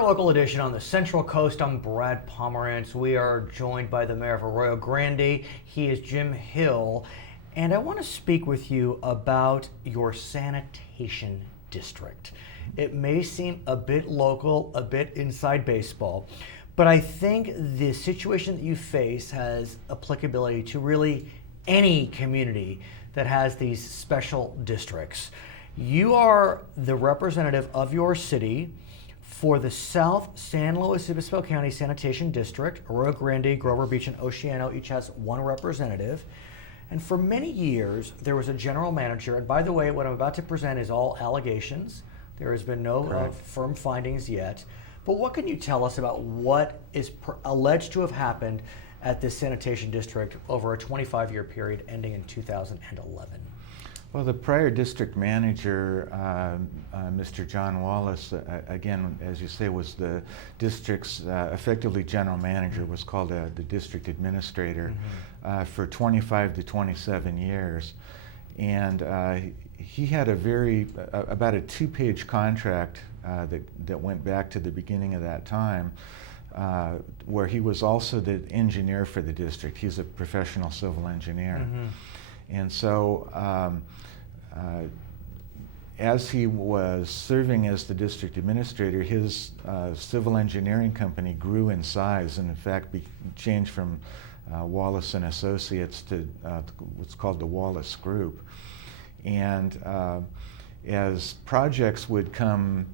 our local edition on the Central Coast. I'm Brad Pomerance. We are joined by the mayor of Arroyo Grande. He is Jim Hill. And I want to speak with you about your sanitation district. It may seem a bit local, a bit inside baseball, but I think the situation that you face has applicability to really any community that has these special districts. You are the representative of your city for the South San Luis Obispo County Sanitation District. Arroyo Grande, Grover Beach, and Oceano each has one representative. And for many years, there was a general manager. And by the way, what I'm about to present is all allegations. There has been no firm findings yet. But what can you tell us about what is alleged to have happened at this sanitation district over a 25-year period ending in 2011? Well, the prior district manager, Mr. John Wallace, again, as you say, was the district's effectively general manager, was called the district administrator for 25 to 27 years. And he had about a two-page contract that went back to the beginning of that time, where he was also the engineer for the district. He's a professional civil engineer. And so as he was serving as the district administrator, his civil engineering company grew in size and in fact changed from Wallace and Associates to what's called the Wallace Group. And as projects would come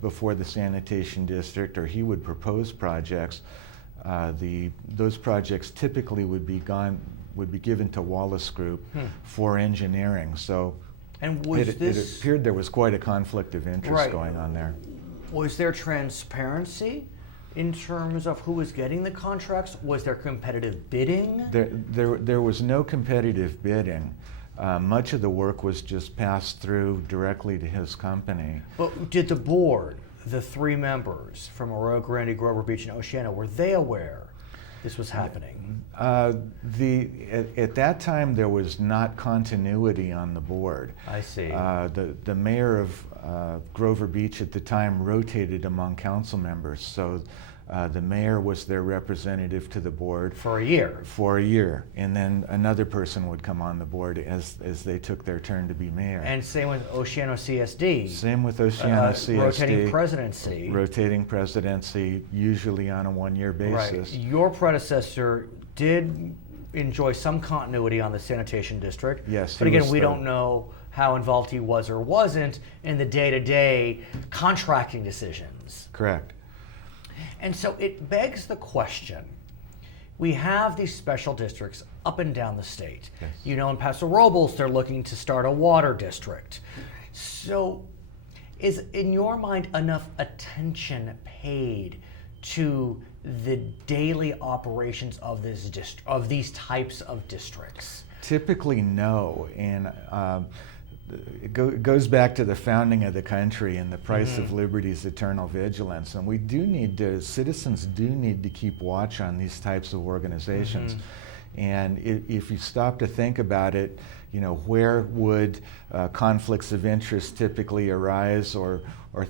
before the sanitation district, or he would propose projects, those projects typically would be given to Wallace Group for engineering. So and it appeared there was quite a conflict of interest going on there. Was there transparency in terms of who was getting the contracts? Was there competitive bidding? There was no competitive bidding. Much of the work was just passed through directly to his company. But did the board, the three members from Arroyo Grande, Grover Beach, and Oceano, were they aware this was happening? At that time, there was not continuity on the board. I see. The mayor of Grover Beach at the time rotated among council members, so the mayor was their representative to the board for a year. For a year, and then another person would come on the board as they took their turn to be mayor. And same with Oceano CSD. Same with Oceano CSD. Rotating presidency. Rotating presidency, usually on a one-year basis. Right. Your predecessor did enjoy some continuity on the sanitation district. Yes. But again, we don't know how involved he was or wasn't in the day-to-day contracting decisions. Correct. And so it begs the question. We have these special districts up and down the state. Yes. You know, in Paso Robles, they're looking to start a water district. So is, in your mind, enough attention paid to the daily operations of these types of districts? Typically, no. And it goes back to the founding of the country and the price of liberty's eternal vigilance. And citizens do need to keep watch on these types of organizations. And if you stop to think about it, you know, where would conflicts of interest typically arise, or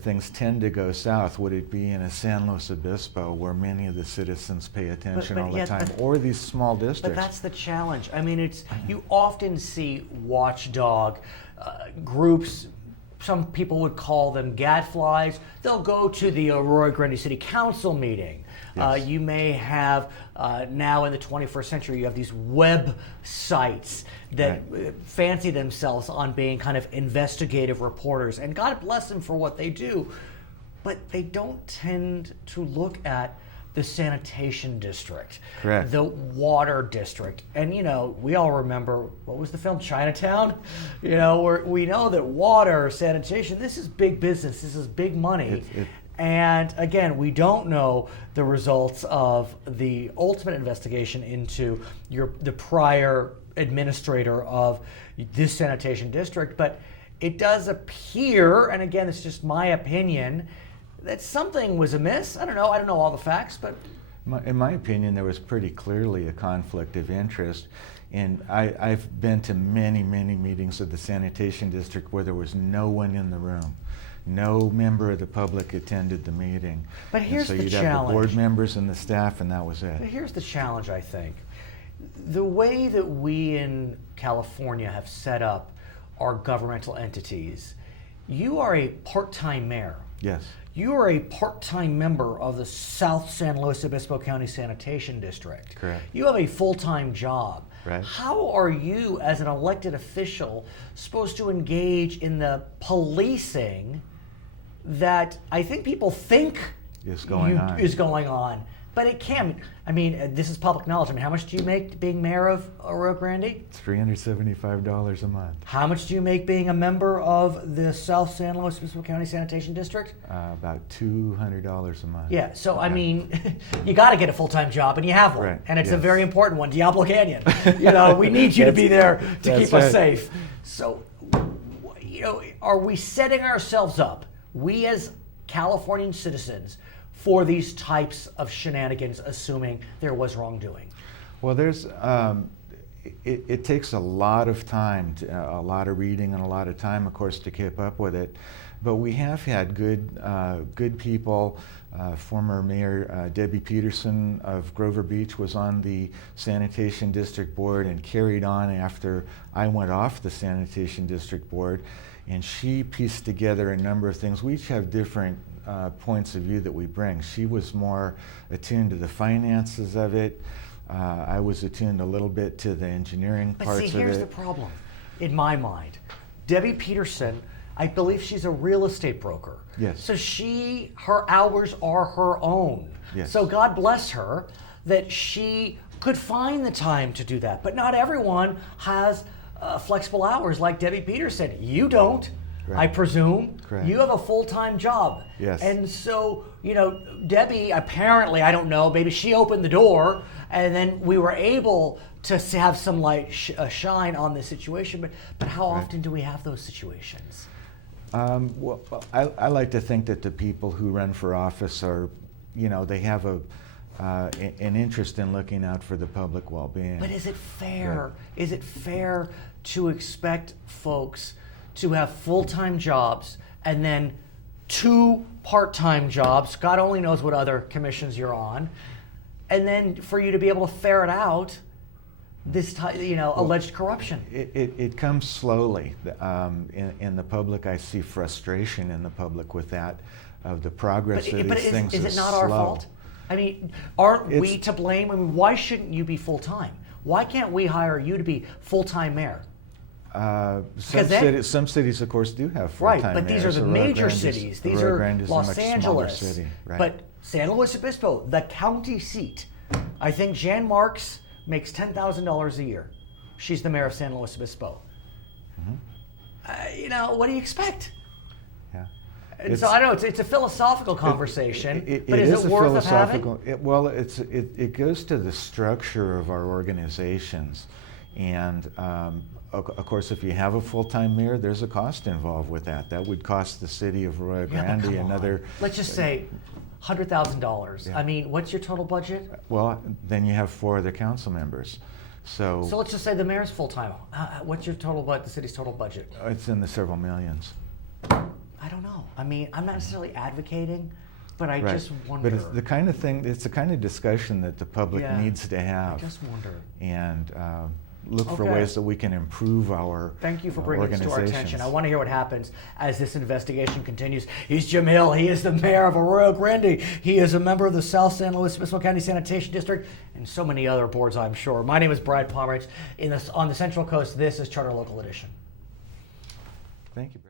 things tend to go south? Would it be in a San Luis Obispo, where many of the citizens pay attention all the time, or these small districts? But that's the challenge. I mean, you often see watchdog groups. Some people would call them gadflies. They'll go to the Arroyo Grande City Council meeting. Yes. You may have, now in the 21st century, you have these web sites that fancy themselves on being kind of investigative reporters. And God bless them for what they do. But they don't tend to look at the sanitation district, correct, the water district. And, you know, we all remember, what was the film, Chinatown? You know, we know that water, sanitation, this is big business, this is big money. And again, we don't know the results of the ultimate investigation into the prior administrator of this sanitation district, but it does appear, and again, it's just my opinion, that something was amiss. I don't know all the facts, but In my opinion, there was pretty clearly a conflict of interest. And I've been to many, many meetings of the sanitation district where there was no one in the room. No member of the public attended the meeting. But here's and so the you'd challenge. have the board members and the staff, and that was it. But here's the challenge, I think. The way that we in California have set up our governmental entities, you are a part-time mayor. Yes. You are a part-time member of the South San Luis Obispo County Sanitation District. Correct. You have a full-time job. Right. How are you, as an elected official, supposed to engage in the policing that I think people think is going on? But it can. I mean, this is public knowledge. I mean, how much do you make being mayor of Arroyo Grande? $375 a month. How much do you make being a member of the South San Luis Obispo County Sanitation District? About $200 a month. Yeah, so I mean, you got to get a full-time job, and you have one, right. and it's yes. a very important one, Diablo Canyon. You know, we need you to be there to keep us safe. So, you know, are we setting ourselves up, we as Californian citizens, for these types of shenanigans, assuming there was wrongdoing? Well, there's it takes a lot of time, a lot of reading, and a lot of time, of course, to keep up with it. But we have had good people. Former Mayor Debbie Peterson of Grover Beach was on the Sanitation District Board and carried on after I went off the Sanitation District Board, and she pieced together a number of things. We each have different points of view that we bring. She was more attuned to the finances of it. I was attuned a little bit to the engineering parts of it. But see, here's the problem, in my mind. Debbie Peterson, I believe she's a real estate broker. Yes. So her hours are her own. Yes. So God bless her that she could find the time to do that. But not everyone has flexible hours like Debbie Peterson. You don't. Right. I presume. Correct. You have a full-time job. Yes. And so, you know, Debbie, apparently, I don't know, maybe she opened the door and then we were able to have some light shine on this situation. But how Right. often do we have those situations? Well, I like to think that the people who run for office are, you know, they have an interest in looking out for the public well-being. But is it fair? Right. Is it fair to expect folks to have full-time jobs and then 2 part-time jobs? God only knows what other commissions you're on. And then for you to be able to ferret out this, alleged corruption. It comes slowly. In the public, I see frustration in the public with that, of the progress of these things is it not our fault? I mean, aren't we to blame? I mean, why shouldn't you be full-time? Why can't we hire you to be full-time mayor? Some cities, of course, do have full-time right, but mayors. these are the major cities. These Arroyo are Grande is a Los much Angeles. smaller city, right. But San Luis Obispo, the county seat, I think Jan Marks makes $10,000 a year. She's the mayor of San Luis Obispo. Mm-hmm. What do you expect? Yeah. And so I know it's a philosophical conversation, but is it worth having? It goes to the structure of our organizations, and of course, if you have a full-time mayor, there's a cost involved with that. That would cost the city of Arroyo Grande another. Let's just say $100,000. Yeah. I mean, what's your total budget? Well, then you have 4 other council members. So let's just say the mayor's full-time. What's your the city's total budget? It's in the several millions. I don't know. I mean, I'm not necessarily advocating, but I just wonder. But it's the kind of discussion that the public needs to have. I just wonder. And look for ways that we can improve our Thank you for bringing this to our attention. organizations. I want to hear what happens as this investigation continues. He's Jim Hill. He is the mayor of Arroyo Grande. He is a member of the South San Luis Obispo County Sanitation District and so many other boards, I'm sure. My name is Brad Pomerance. On the Central Coast, this is Charter Local Edition. Thank you.